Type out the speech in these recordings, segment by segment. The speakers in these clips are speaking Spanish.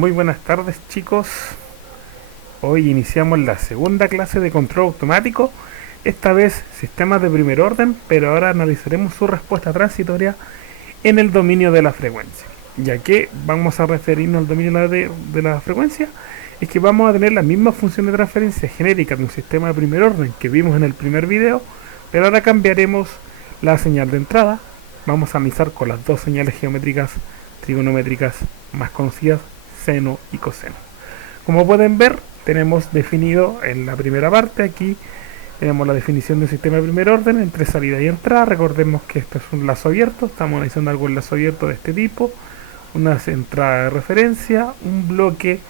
Muy buenas tardes, chicos. Hoy iniciamos la segunda clase de control automático, esta vez sistemas de primer orden, pero ahora analizaremos su respuesta transitoria en el dominio de la frecuencia. Ya que vamos a referirnos al dominio de la frecuencia, es que vamos a tener la misma función de transferencia genérica de un sistema de primer orden que vimos en el primer video, pero ahora cambiaremos la señal de entrada. Vamos a analizar con las dos señales geométricas trigonométricas más conocidas, seno y coseno. Como pueden ver, tenemos definido en la primera parte, aquí tenemos la definición de un sistema de primer orden entre salida y entrada. Recordemos que esto es un lazo abierto, estamos analizando algo en lazo abierto de este tipo, una entrada de referencia, un bloque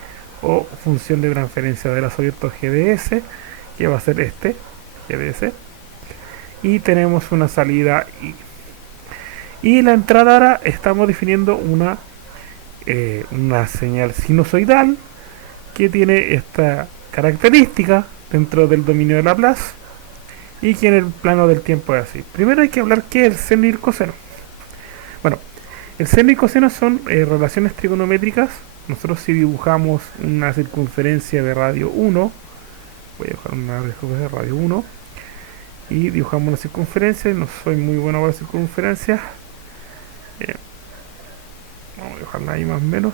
o función de transferencia de lazo abierto GDS, que va a ser este, GDS, y tenemos una salida I. Y la entrada ahora estamos definiendo una señal sinusoidal que tiene esta característica dentro del dominio de Laplace y que en el plano del tiempo es así. Primero hay que hablar qué es el seno y el coseno. Bueno, el seno y coseno son relaciones trigonométricas. Nosotros si dibujamos una circunferencia de radio 1, voy a dibujar una circunferencia de radio 1 y dibujamos una circunferencia, no soy muy bueno para circunferencias, vamos a dibujarla ahí más o menos.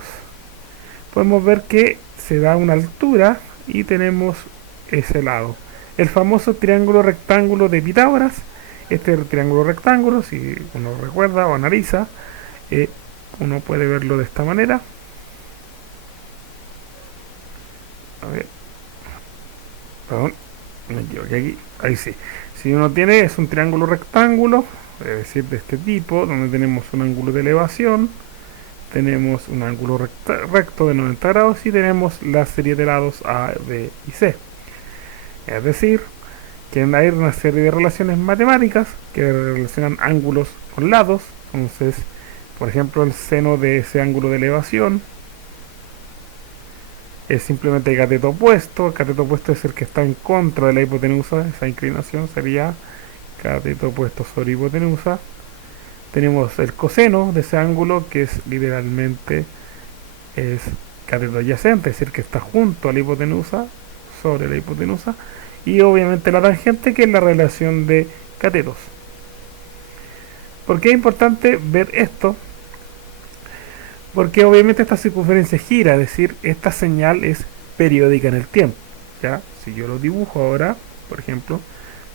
Podemos ver que se da una altura y tenemos ese lado. El famoso triángulo rectángulo de Pitágoras. Este triángulo rectángulo, si uno recuerda o analiza, uno puede verlo de esta manera. A ver, perdón, me equivoqué aquí. Ahí sí. Si uno tiene, es un triángulo rectángulo, es decir, de este tipo, donde tenemos un ángulo de elevación, tenemos un ángulo recto de 90 grados y tenemos la serie de lados A, B y C. Es decir, que hay una serie de relaciones matemáticas que relacionan ángulos con lados. Entonces, por ejemplo, el seno de ese ángulo de elevación es simplemente el cateto opuesto. El cateto opuesto es el que está en contra de la hipotenusa. Esa inclinación sería cateto opuesto sobre hipotenusa. Tenemos el coseno de ese ángulo, que es literalmente es cateto adyacente, es decir, que está junto a la hipotenusa, sobre la hipotenusa, y obviamente la tangente, que es la relación de catetos. ¿Por qué es importante ver esto? Porque obviamente esta circunferencia gira, es decir, esta señal es periódica en el tiempo. ¿Ya? Si yo lo dibujo ahora, por ejemplo,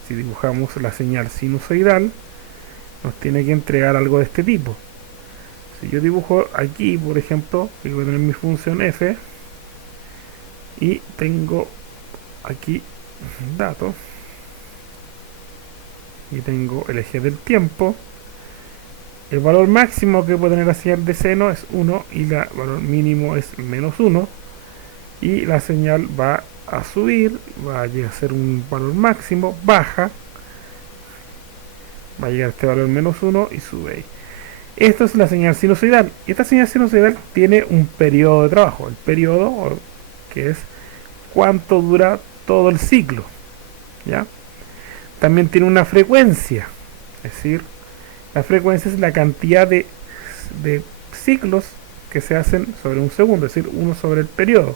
si dibujamos la señal sinusoidal, nos tiene que entregar algo de este tipo. Si yo dibujo aquí, por ejemplo, voy a tener mi función f y tengo aquí datos y tengo el eje del tiempo. El valor máximo que puede tener la señal de seno es 1 y el valor mínimo es menos 1, y la señal va a subir, va a llegar a ser un valor máximo, baja, va a llegar a este valor menos 1 y sube ahí. Esto es la señal sinusoidal. Y esta señal sinusoidal tiene un periodo de trabajo. El periodo, que es cuánto dura todo el ciclo. ¿Ya? También tiene una frecuencia. Es decir, la frecuencia es la cantidad de ciclos que se hacen sobre un segundo. Es decir, uno sobre el periodo.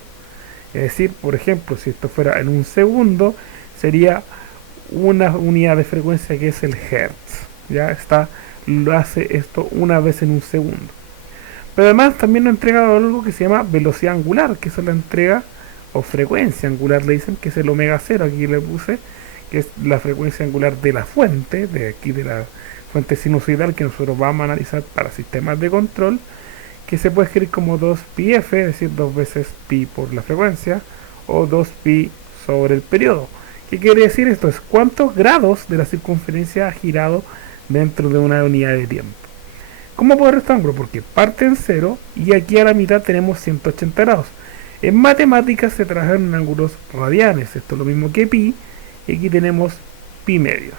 Es decir, por ejemplo, si esto fuera en un segundo, sería una unidad de frecuencia que es el hertz. Ya está, lo hace esto una vez en un segundo. Pero además también nos entrega algo que se llama velocidad angular, que eso es la entrega, o frecuencia angular le dicen, que es el omega cero. Aquí le puse que es la frecuencia angular de la fuente, de aquí de la fuente sinusoidal que nosotros vamos a analizar para sistemas de control, que se puede escribir como 2πf, es decir, 2 veces pi por la frecuencia, o 2pi sobre el periodo. ¿Qué quiere decir esto? Es cuántos grados de la circunferencia ha girado dentro de una unidad de tiempo. ¿Cómo puedo restar ángulo? Porque parte en 0 y aquí a la mitad tenemos 180 grados. En matemáticas se trabajan en ángulos radianes, esto es lo mismo que pi, y aquí tenemos pi medios.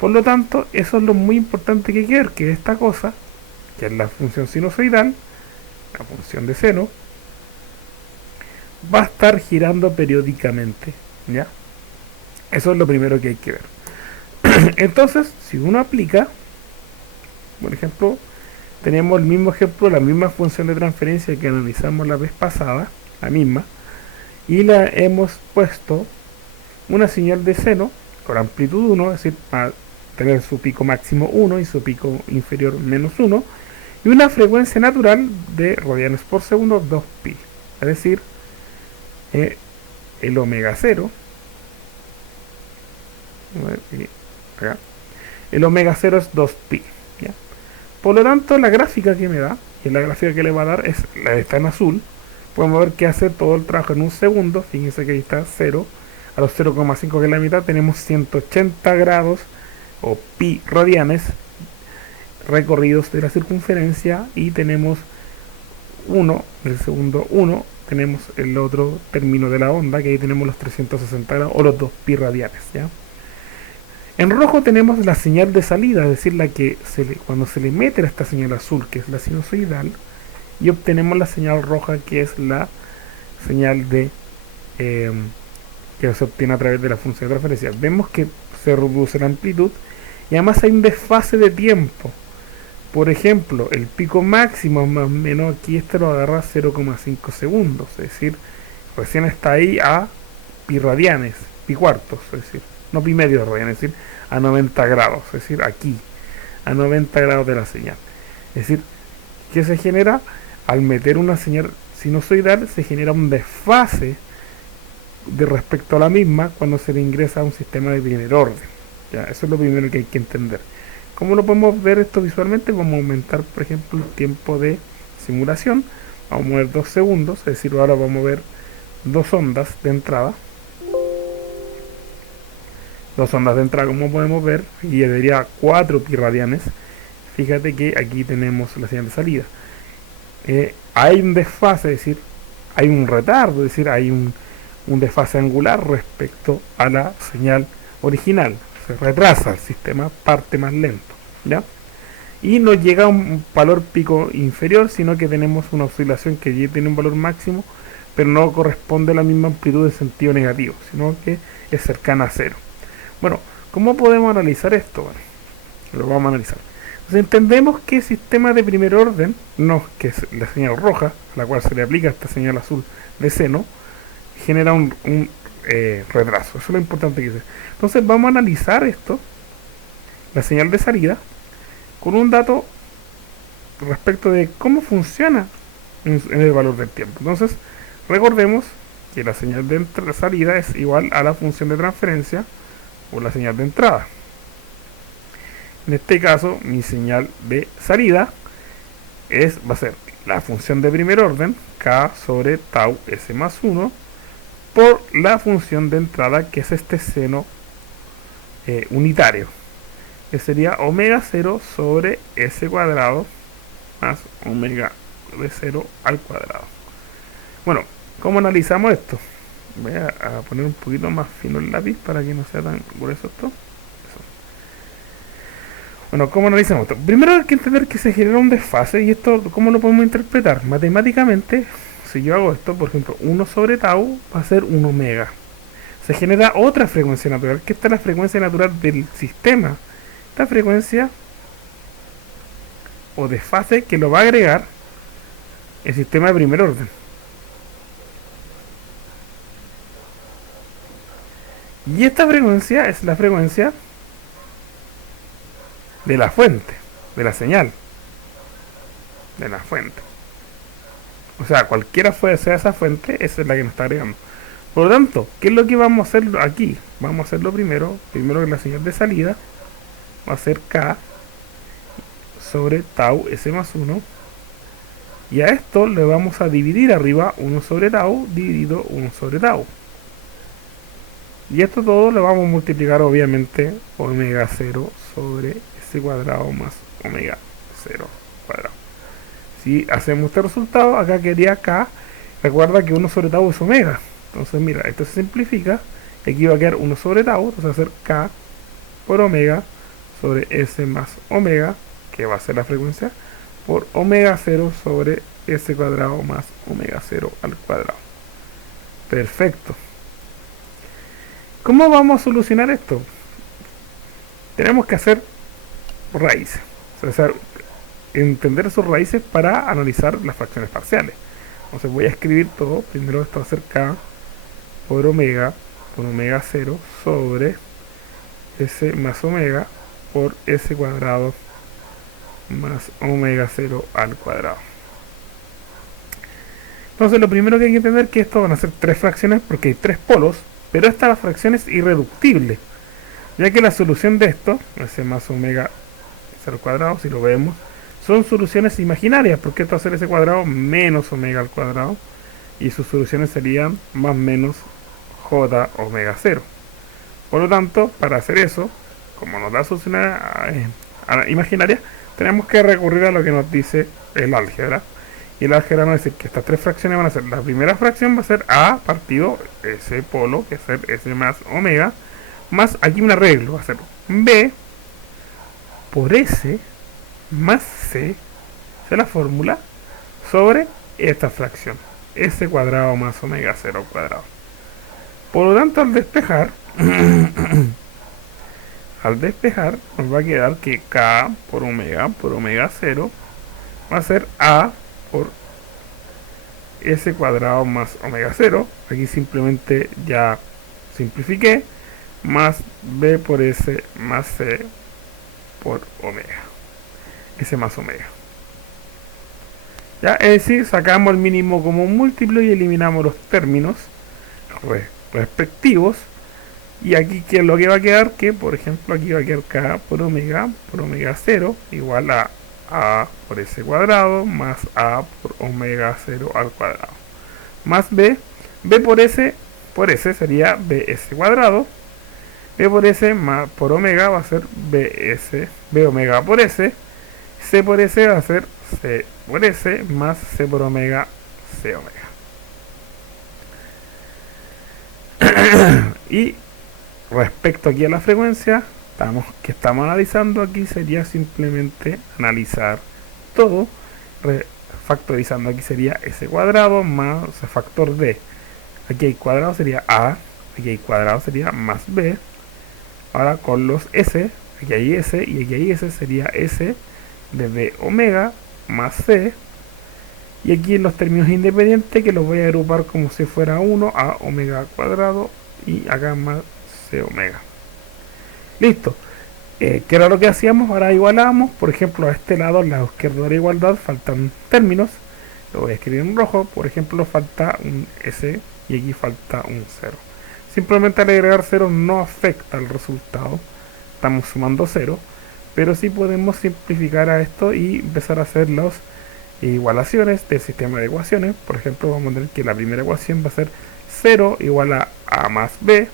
Por lo tanto, eso es lo muy importante que hay que ver, que esta cosa, que es la función sinusoidal, la función de seno, va a estar girando periódicamente. ¿Ya? Eso es lo primero que hay que ver. Entonces, si uno aplica, por ejemplo, tenemos el mismo ejemplo, la misma función de transferencia que analizamos la vez pasada, la misma, y la hemos puesto una señal de seno con amplitud 1, es decir, para tener su pico máximo 1 y su pico inferior menos 1, y una frecuencia natural de radianes por segundo 2pi, es decir, el omega 0, acá, el omega 0 es 2pi. ¿Ya? Por lo tanto, la gráfica que me da, y la gráfica que le va a dar es la que está en azul, podemos ver que hace todo el trabajo en un segundo. Fíjense que ahí está 0, a los 0,5 que es la mitad tenemos 180 grados o pi radianes recorridos de la circunferencia, y tenemos 1, el segundo 1, tenemos el otro término de la onda, que ahí tenemos los 360 grados o los 2 pi radianes. ¿Ya? En rojo tenemos la señal de salida, es decir, la que cuando se le mete esta señal azul, que es la sinusoidal, y obtenemos la señal roja, que es la señal de que se obtiene a través de la función de transferencia. Vemos que se reduce la amplitud y además hay un desfase de tiempo. Por ejemplo, el pico máximo más o menos aquí lo agarra 0,5 segundos, es decir, recién está ahí a pi radianes, pi cuartos, es decir, no pi medio de radianes, es decir, a 90 grados, es decir, aquí, a 90 grados de la señal. Es decir, ¿qué se genera? Al meter una señal sinusoidal se genera un desfase de respecto a la misma cuando se le ingresa a un sistema de primer orden. ¿Ya? Eso es lo primero que hay que entender. ¿Cómo lo podemos ver esto visualmente? Vamos a aumentar, por ejemplo, el tiempo de simulación. Vamos a mover 2 segundos, es decir, ahora vamos a ver dos ondas de entrada. Dos ondas de entrada, como podemos ver, y debería 4 pi radianes. Fíjate que aquí tenemos la señal de salida. Hay un desfase, es decir, hay un retardo, es decir, hay un desfase angular respecto a la señal original. Se retrasa el sistema, parte más lento, ¿ya? Y no llega a un valor pico inferior, sino que tenemos una oscilación que ya tiene un valor máximo, pero no corresponde a la misma amplitud en sentido negativo, sino que es cercana a cero. Bueno, ¿cómo podemos analizar esto? Bueno, lo vamos a analizar. Entonces entendemos que el sistema de primer orden, no, que es la señal roja, a la cual se le aplica esta señal azul de seno, genera un retraso. Eso es lo importante que es. Entonces vamos a analizar esto, la señal de salida, con un dato respecto de cómo funciona en el valor del tiempo. Entonces recordemos que la señal de salida es igual a la función de transferencia o la señal de entrada. En este caso, mi señal de salida va a ser la función de primer orden, k sobre tau s más 1, por la función de entrada, que es este seno unitario, que sería omega 0 sobre s cuadrado más omega de 0 al cuadrado. Bueno, ¿cómo analizamos esto? Voy a poner un poquito más fino el lápiz para que no sea tan grueso esto. Bueno, ¿cómo analizamos esto? Primero hay que entender que se genera un desfase, y esto, ¿cómo lo podemos interpretar? Matemáticamente, si yo hago esto, por ejemplo, 1 sobre tau va a ser 1 omega. Se genera otra frecuencia natural, que esta es la frecuencia natural del sistema. Esta frecuencia o desfase que lo va a agregar el sistema de primer orden. Y esta frecuencia es la frecuencia de la fuente, de la señal, de la fuente. O sea, cualquiera sea esa fuente, esa es la que nos está agregando. Por lo tanto, ¿qué es lo que vamos a hacer aquí? Vamos a hacerlo primero que la señal de salida va a ser k sobre tau s más 1, y a esto le vamos a dividir arriba 1 sobre tau dividido 1 sobre tau. Y esto todo lo vamos a multiplicar, obviamente, omega 0 sobre s cuadrado más omega 0 cuadrado. Si hacemos este resultado, acá quedaría k. Recuerda que 1 sobre tau es omega. Entonces, mira, esto se simplifica. Aquí va a quedar 1 sobre tau. Entonces va a ser k por omega sobre s más omega, que va a ser la frecuencia, por omega 0 sobre s cuadrado más omega 0 al cuadrado. Perfecto. ¿Cómo vamos a solucionar esto? Tenemos que hacer raíces. O sea, entender sus raíces para analizar las fracciones parciales. Entonces voy a escribir todo. Primero esto va a ser k por omega 0 sobre s más omega por s cuadrado más omega 0 al cuadrado. Entonces lo primero que hay que entender es que esto van a ser tres fracciones porque hay tres polos, pero esta fracción es irreductible, ya que la solución de esto, s más omega 0 al cuadrado, si lo vemos, son soluciones imaginarias, porque esto va a ser s cuadrado menos omega al cuadrado, y sus soluciones serían más menos j omega 0. Por lo tanto, para hacer eso, como nos da soluciones imaginarias, tenemos que recurrir a lo que nos dice el álgebra. Y el álgebra nos dice que estas tres fracciones van a ser, la primera fracción va a ser a partido ese polo, que es ser s más omega, más aquí un arreglo, va a ser b por s más c, esa es la fórmula, sobre esta fracción, s cuadrado más omega 0 cuadrado. Por lo tanto, al despejar, nos va a quedar que k por omega 0 va a ser a por s cuadrado más omega 0. Aquí simplemente ya simplifiqué, más b por s más c por omega, s más omega. Ya, es decir, sacamos el mínimo como un múltiplo y eliminamos los términos respectivos. Y aquí, ¿qué es lo que va a quedar? Que, por ejemplo, aquí va a quedar k por omega 0 igual a por s cuadrado más a por omega 0 al cuadrado. Más b por s sería bs cuadrado. B por s más por omega va a ser b omega por s. C por s va a ser c por s más c por omega, c omega. Y respecto aquí a la frecuencia que estamos analizando, aquí sería simplemente analizar todo, factorizando. Aquí sería s cuadrado más factor d. Aquí hay cuadrado sería a, aquí hay cuadrado sería más b. Ahora con los s, aquí hay s y aquí hay s, sería s de b omega más c. Y aquí en los términos independientes, que los voy a agrupar como si fuera 1 a omega cuadrado y acá más c omega. Listo. ¿Qué era lo que hacíamos? Ahora igualábamos. Por ejemplo, a este lado, al lado izquierdo de la igualdad, faltan términos. Lo voy a escribir en rojo. Por ejemplo, falta un s y aquí falta un 0. Simplemente al agregar 0 no afecta al resultado. Estamos sumando 0. Pero sí podemos simplificar a esto y empezar a hacer las igualaciones del sistema de ecuaciones. Por ejemplo, vamos a tener que la primera ecuación va a ser 0 igual a más b.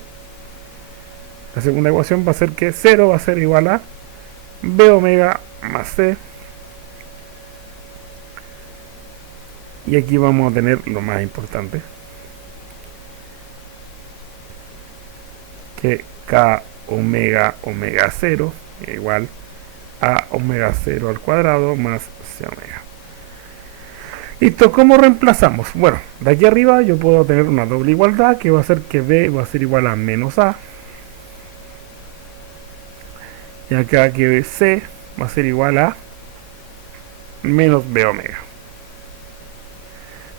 La segunda ecuación va a ser que 0 va a ser igual a b omega más c. Y aquí vamos a tener lo más importante, que k omega 0 igual a omega 0 al cuadrado más c omega. Listo, ¿cómo reemplazamos? Bueno, de aquí arriba yo puedo tener una doble igualdad que va a ser que b va a ser igual a menos a. Y acá que c va a ser igual a menos b omega.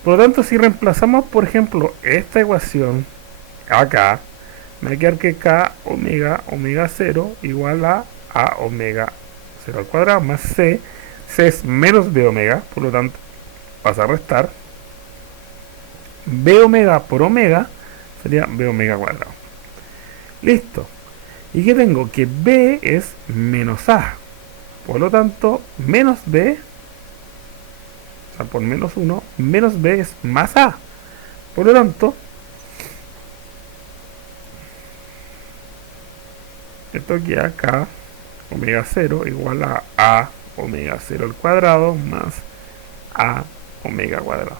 Por lo tanto, si reemplazamos, por ejemplo, esta ecuación acá, me va a quedar que k omega 0 igual a omega 0 al cuadrado más c. C es menos b omega, por lo tanto pasa a restar. B omega por omega sería b omega cuadrado. Listo. ¿Y qué tengo? Que b es menos a. Por lo tanto, menos b, o sea, por menos 1, menos b es más a. Por lo tanto, esto queda acá, omega 0 igual a omega 0 al cuadrado más a omega cuadrado.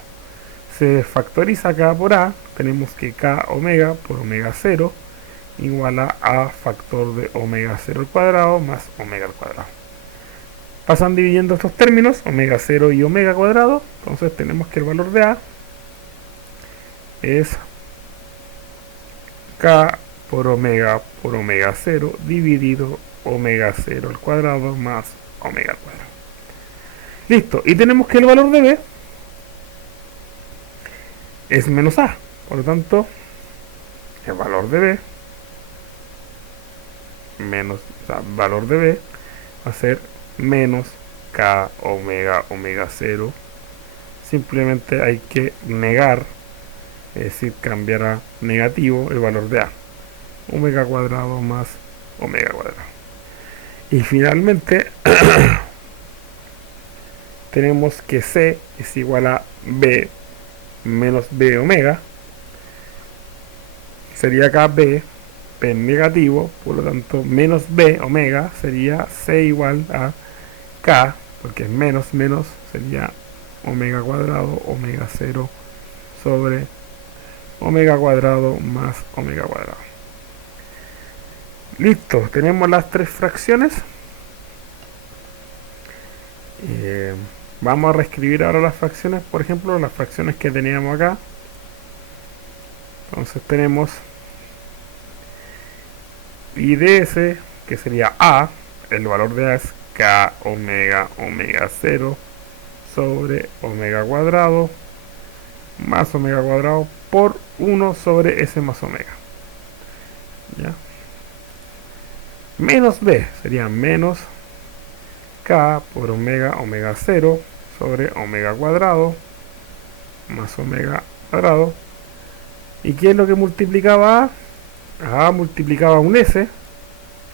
Se factoriza acá por a, tenemos que k omega por omega 0 igual a factor de omega 0 al cuadrado más omega al cuadrado. Pasan dividiendo estos términos, omega 0 y omega cuadrado, entonces tenemos que el valor de a es k por omega 0 dividido omega 0 al cuadrado más omega al cuadrado. Listo. Y tenemos que el valor de b es menos a. Por lo tanto, el valor de b menos, o sea, valor de b va a ser menos k omega omega 0. Simplemente hay que negar, es decir, cambiar a negativo el valor de a. Omega cuadrado más omega cuadrado. Y finalmente tenemos que c es igual a b menos b omega. Sería acá b negativo, por lo tanto menos b omega sería c igual a k, porque es menos menos, sería omega cuadrado omega 0 sobre omega cuadrado más omega cuadrado. Listo, tenemos las tres fracciones. Vamos a reescribir ahora las fracciones, por ejemplo, las fracciones que teníamos acá. Entonces tenemos I de S, que sería A, el valor de A es K omega omega 0 sobre omega cuadrado más omega cuadrado por 1 sobre S más omega. ¿Ya? Menos B sería menos K por omega omega 0 sobre omega cuadrado más omega cuadrado. ¿Y qué es lo que multiplicaba A? A multiplicaba un S,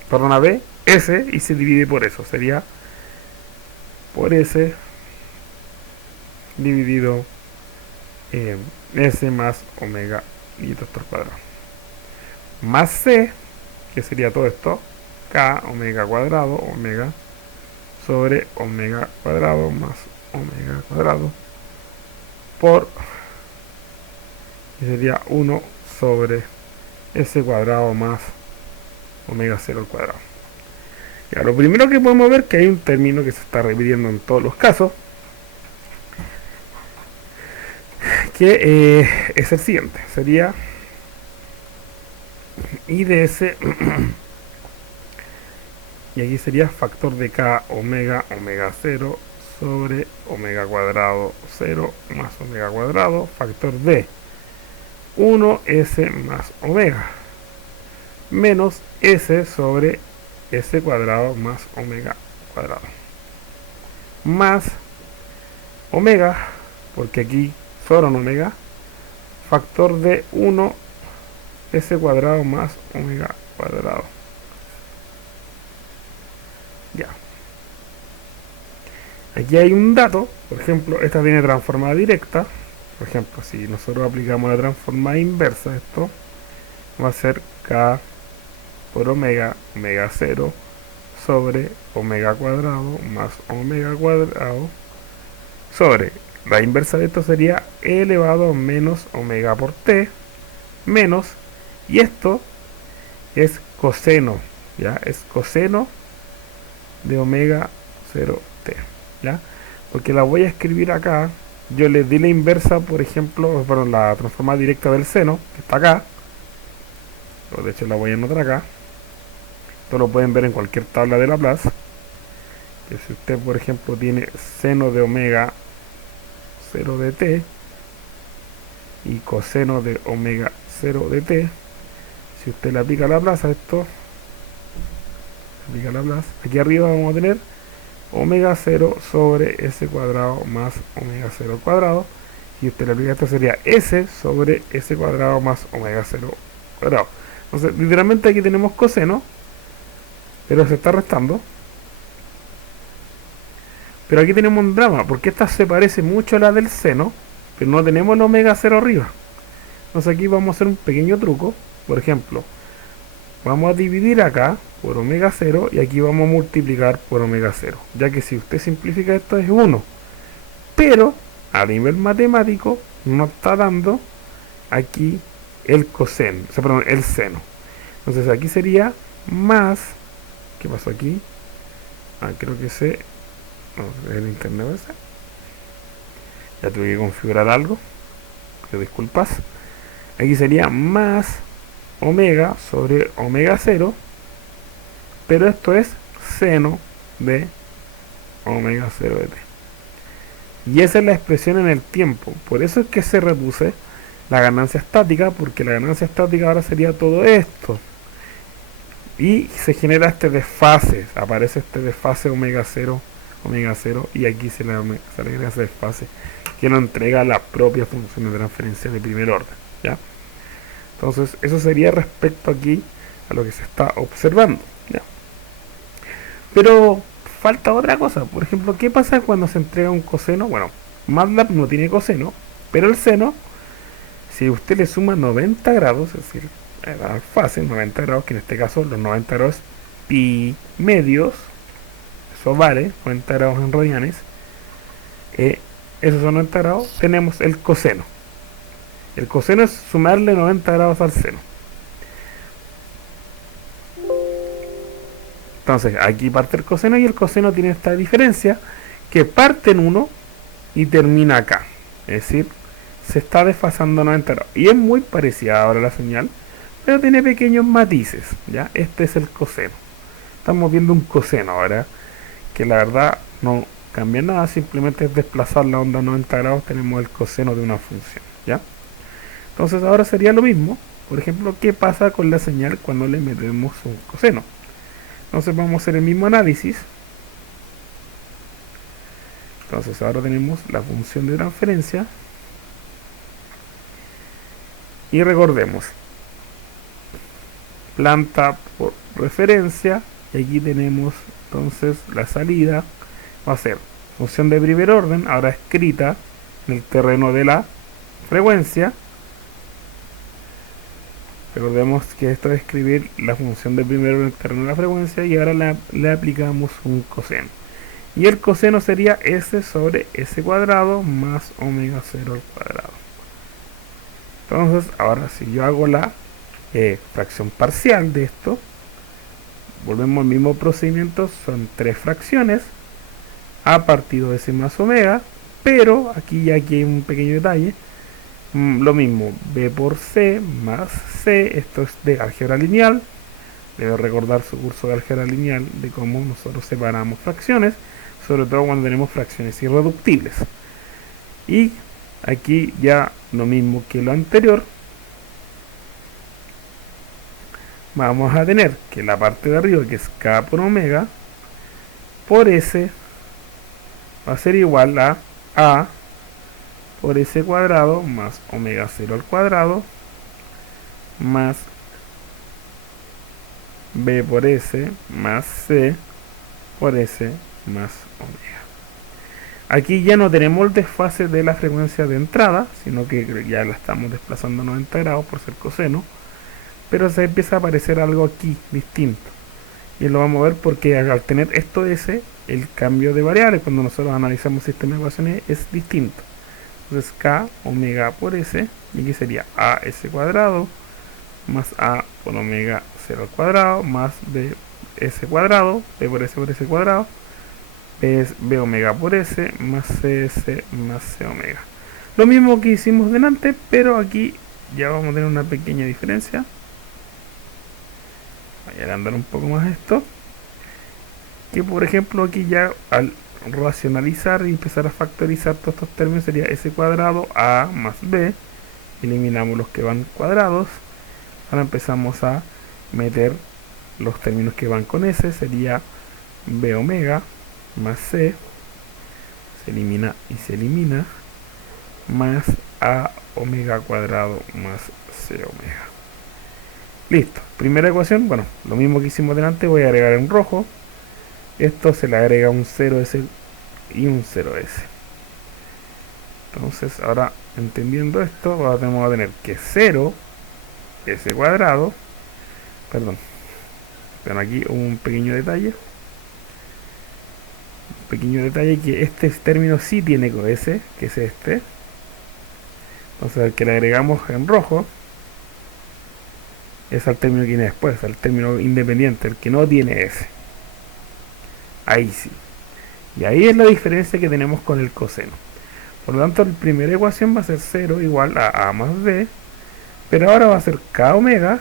perdón, a B, S, y se divide por eso. Sería por S dividido S más omega y todo cuadrado. Más C, que sería todo esto, K omega cuadrado, omega sobre omega cuadrado más omega cuadrado por, que sería 1 sobre S cuadrado más omega 0 al cuadrado. Ya, lo primero que podemos ver es que hay un término que se está repitiendo en todos los casos, que es el siguiente, sería I de S y aquí sería factor de K omega omega 0 sobre omega cuadrado 0 más omega cuadrado, factor de 1S más omega menos S sobre S cuadrado más omega cuadrado más omega, porque aquí sobran omega, factor de 1 S cuadrado más omega cuadrado. Ya. Aquí hay un dato, por ejemplo, esta viene transformada directa. Por ejemplo, si nosotros aplicamos la transformada inversa, esto va a ser K por omega, omega 0 sobre omega cuadrado más omega cuadrado sobre, la inversa de esto sería e elevado a menos omega por t menos, y esto es coseno, ya, es coseno de omega 0t, ya, porque la voy a escribir acá. Yo le di la inversa, por ejemplo, perdón, la transformada directa del seno, que está acá, o de hecho la voy a anotar acá. Esto lo pueden ver en cualquier tabla de Laplace, que si usted por ejemplo tiene seno de omega 0 de t y coseno de omega 0 de t, si usted le aplica Laplace a esto, aplica Laplace, aquí arriba vamos a tener omega 0 sobre s cuadrado más omega 0 al cuadrado, y usted le aplica esto sería s sobre s cuadrado más omega 0 cuadrado. Entonces literalmente aquí tenemos coseno, pero se está restando. Pero aquí tenemos un drama, porque esta se parece mucho a la del seno, pero no tenemos el omega 0 arriba. Entonces aquí vamos a hacer un pequeño truco. Por ejemplo, vamos a dividir acá por omega 0 y aquí vamos a multiplicar por omega 0, ya que si usted simplifica esto es 1. Pero a nivel matemático nos está dando aquí el coseno, o sea, perdón, el seno. Entonces aquí sería más, ¿qué pasó aquí? Creo que no, el internet ese. Ya tuve que configurar algo, pido disculpas. Aquí sería más omega sobre omega 0, pero esto es seno de omega 0 de t. Y esa es la expresión en el tiempo. Por eso es que se reduce la ganancia estática, porque la ganancia estática ahora sería todo esto. Y se genera este desfase, aparece este desfase omega 0, y aquí se le agrega ese desfase que nos entrega la propia función de transferencia de primer orden. ¿Ya? Entonces, eso sería respecto aquí a lo que se está observando. ¿Ya? Pero falta otra cosa. Por ejemplo, ¿qué pasa cuando se entrega un coseno? Bueno, MATLAB no tiene coseno, pero el seno, si usted le suma 90 grados, es decir, la fase 90 grados, que en este caso los 90 grados pi medios, eso vale, 90 grados en radianes, esos son 90 grados, tenemos el coseno. El coseno es sumarle 90 grados al seno. Entonces, aquí parte el coseno y el coseno tiene esta diferencia que parte en 1 y termina acá. Es decir, se está desfasando 90 grados. Y es muy parecida ahora la señal, pero tiene pequeños matices. ¿Ya? Este es el coseno. Estamos viendo un coseno ahora, que la verdad no cambia nada, simplemente es desplazar la onda a 90 grados, tenemos el coseno de una función. ¿Ya? Entonces ahora sería lo mismo. Por ejemplo, ¿qué pasa con la señal cuando le metemos un coseno? Entonces vamos a hacer el mismo análisis. Entonces ahora tenemos la función de transferencia. Y recordemos, planta por referencia. Y aquí tenemos entonces la salida. Va a ser función de primer orden, ahora escrita en el terreno de la frecuencia. Recordemos que esto es escribir la función de primer orden en el terreno de la frecuencia y ahora le aplicamos un coseno. Y el coseno sería s sobre s cuadrado más omega 0 al cuadrado. Entonces, ahora si yo hago la fracción parcial de esto, volvemos al mismo procedimiento, son 3 fracciones, a partido de s más omega, pero aquí hay un pequeño detalle, lo mismo, b por c más c, esto es de álgebra lineal, debe recordar su curso de álgebra lineal de cómo nosotros separamos fracciones, sobre todo cuando tenemos fracciones irreductibles. Y aquí ya lo mismo que lo anterior, vamos a tener que la parte de arriba, que es k por omega, por s, va a ser igual a por s cuadrado más omega 0 al cuadrado más b por s más c por s más omega. Aquí ya no tenemos el desfase de la frecuencia de entrada, sino que ya la estamos desplazando 90 grados por ser coseno, pero se empieza a aparecer algo aquí distinto. Y lo vamos a ver porque al tener esto s, el cambio de variables cuando nosotros analizamos sistema de ecuaciones es distinto. Entonces k omega por s, y aquí sería a s cuadrado más a por omega 0 al cuadrado más b s cuadrado, b por s cuadrado, b es b omega por s más cs más c omega. Lo mismo que hicimos delante, pero aquí ya vamos a tener una pequeña diferencia. Voy a agrandar un poco más esto, que por ejemplo aquí ya al racionalizar y empezar a factorizar todos estos términos sería s cuadrado a más b, eliminamos los que van cuadrados, ahora empezamos a meter los términos que van con s, sería b omega más c, se elimina y se elimina, más a omega cuadrado más c omega. Listo, primera ecuación, bueno, lo mismo que hicimos delante, voy a agregar en rojo, esto se le agrega un 0s y un 0s. Entonces ahora entendiendo esto vamos a tener que 0 s cuadrado, perdón, aquí un pequeño detalle, que este término sí tiene s, que es este. Entonces el que le agregamos en rojo es al término que viene después, al término independiente, el que no tiene s. Ahí sí. Y ahí es la diferencia que tenemos con el coseno. Por lo tanto, la primera ecuación va a ser 0 igual a más b, pero ahora va a ser k omega,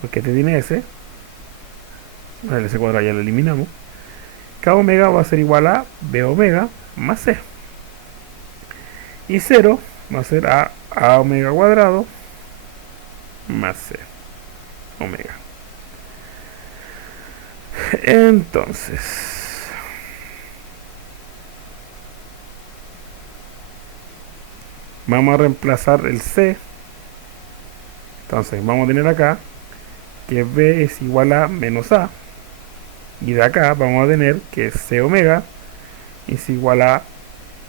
porque este tiene s, el s cuadrado ya lo eliminamos, k omega va a ser igual a b omega, más c. Y 0 va a ser a omega cuadrado más c omega. Entonces, vamos a reemplazar el c. Entonces vamos a tener acá que b es igual a menos a. Y de acá vamos a tener que c omega es igual a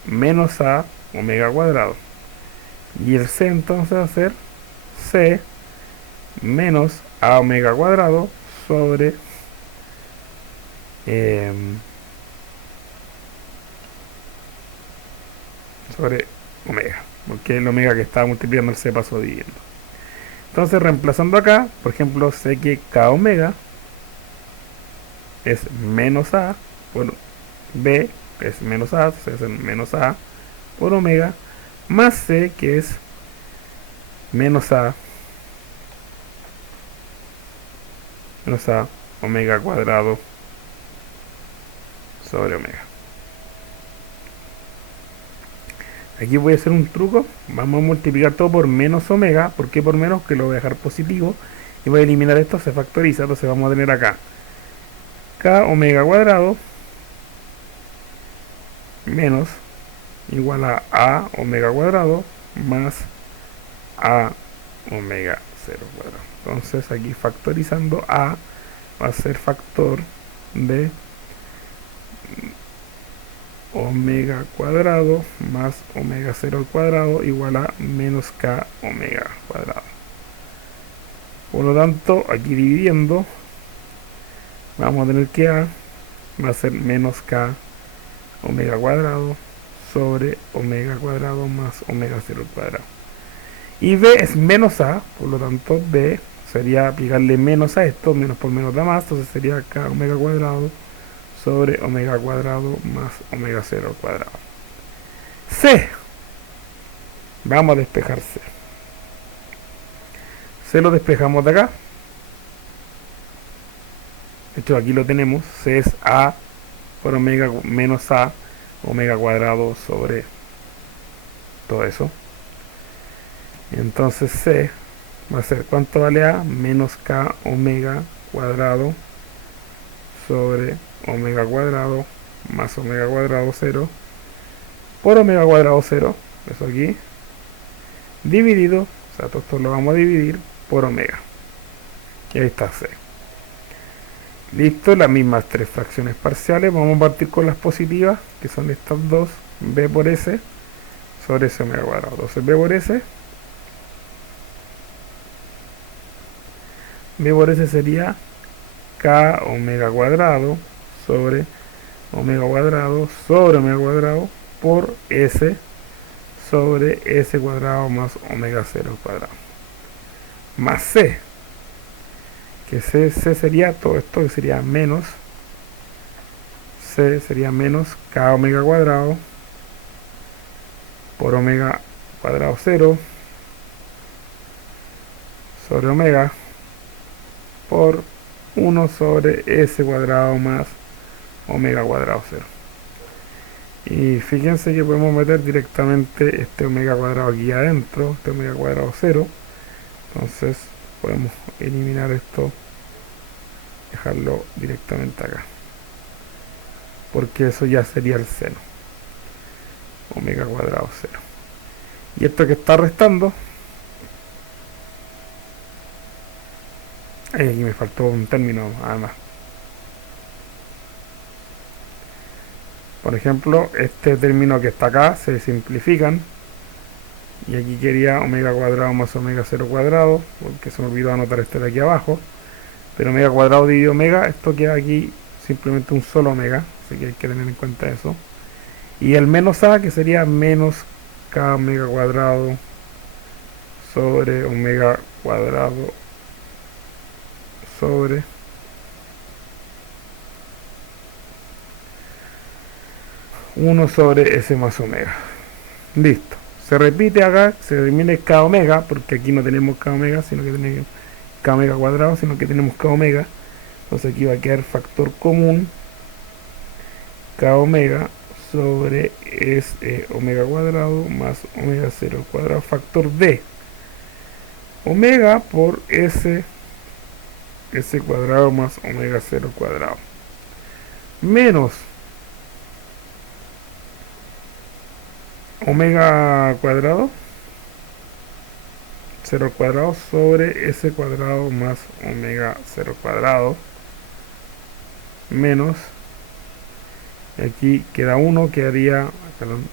menos a omega cuadrado. Y el c entonces va a ser c menos a omega cuadrado sobre sobre omega, porque el omega que estaba multiplicando el c pasó dividiendo. Entonces reemplazando acá, por ejemplo, sé que k omega es menos a, bueno, b es menos a, entonces es menos a por omega, más c que es menos a omega cuadrado sobre omega. Aquí voy a hacer un truco, vamos a multiplicar todo por menos omega. ¿Por qué por menos? Que lo voy a dejar positivo y voy a eliminar esto, se factoriza, entonces vamos a tener acá k omega cuadrado menos igual a omega cuadrado más a omega 0 cuadrado. Entonces aquí factorizando a va a ser factor de omega cuadrado más omega 0 al cuadrado igual a menos k omega cuadrado. Por lo tanto, aquí dividiendo vamos a tener que a va a ser menos k omega cuadrado sobre omega cuadrado más omega 0 al cuadrado. Y b es menos a, por lo tanto b sería aplicarle menos a esto, menos por menos da más, entonces sería k omega cuadrado sobre omega cuadrado más omega 0 al cuadrado. C. Vamos a despejar C. C lo despejamos de acá. De hecho aquí lo tenemos. C es a por omega menos a omega cuadrado sobre todo eso. Entonces C va a ser, ¿cuánto vale a? Menos k omega cuadrado sobre omega cuadrado más omega cuadrado 0 por omega cuadrado 0, eso aquí, dividido, o sea, todo esto lo vamos a dividir por omega. Y ahí está C. Listo, las mismas tres fracciones parciales. Vamos a partir con las positivas, que son estas dos, b por s sobre s omega cuadrado. Entonces b por s sería k omega cuadrado sobre omega cuadrado por s sobre s cuadrado más omega 0 cuadrado más c, que c sería todo esto, que sería menos c sería menos k omega cuadrado por omega cuadrado 0 sobre omega por 1 sobre s cuadrado más omega cuadrado 0. Y fíjense que podemos meter directamente este omega cuadrado aquí adentro, este omega cuadrado 0. Entonces podemos eliminar esto, dejarlo directamente acá, porque eso ya sería el seno, omega cuadrado 0. Y esto que está restando, aquí me faltó un término además. Por ejemplo, este término que está acá se simplifican. Y aquí quería omega cuadrado más omega 0 cuadrado, porque se me olvidó anotar este de aquí abajo. Pero omega cuadrado dividido omega, esto queda aquí simplemente un solo omega, así que hay que tener en cuenta eso. Y el menos a, que sería menos k omega cuadrado sobre omega cuadrado sobre 1 sobre s más omega. Listo. Se repite acá, se elimina k omega, porque aquí no tenemos k omega, sino que tenemos k omega cuadrado, sino que tenemos k entonces aquí va a quedar factor común k omega sobre es omega cuadrado más omega 0 al cuadrado factor d. Omega por s cuadrado más omega 0 cuadrado. Menos omega cuadrado 0 al cuadrado sobre s cuadrado más omega 0 cuadrado. Menos, aquí queda 1, quedaría, perdón,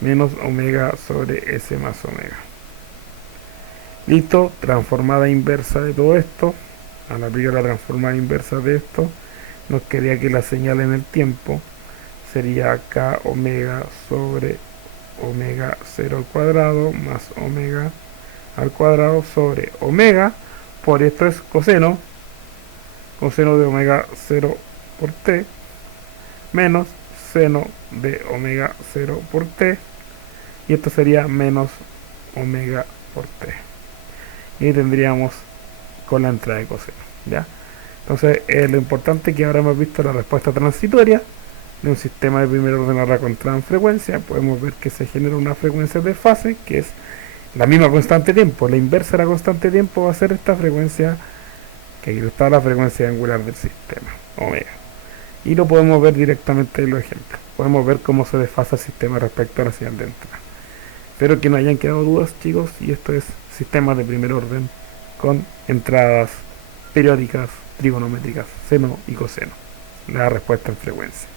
menos omega sobre s más omega. Listo, transformada inversa de todo esto. Al aplicar la transformada inversa de esto, nos quedaría que la señal en el tiempo sería k omega sobre omega 0 al cuadrado más omega al cuadrado sobre omega, por esto es coseno de omega 0 por t, menos seno de omega 0 por t, y esto sería menos omega por t. Y tendríamos con la entrada de coseno, ¿ya? Entonces, lo importante es que ahora hemos visto la respuesta transitoria de un sistema de primer orden ahora con transfrecuencia. Podemos ver que se genera una frecuencia de fase, que es la misma constante de tiempo. La inversa de la constante de tiempo va a ser esta frecuencia, que aquí está la frecuencia angular del sistema, omega. Y lo podemos ver directamente en los ejemplos. Podemos ver cómo se desfasa el sistema respecto a la señal de entrada. Espero que no hayan quedado dudas, chicos, y esto es sistemas de primer orden con entradas periódicas, trigonométricas, seno y coseno. La respuesta en frecuencia.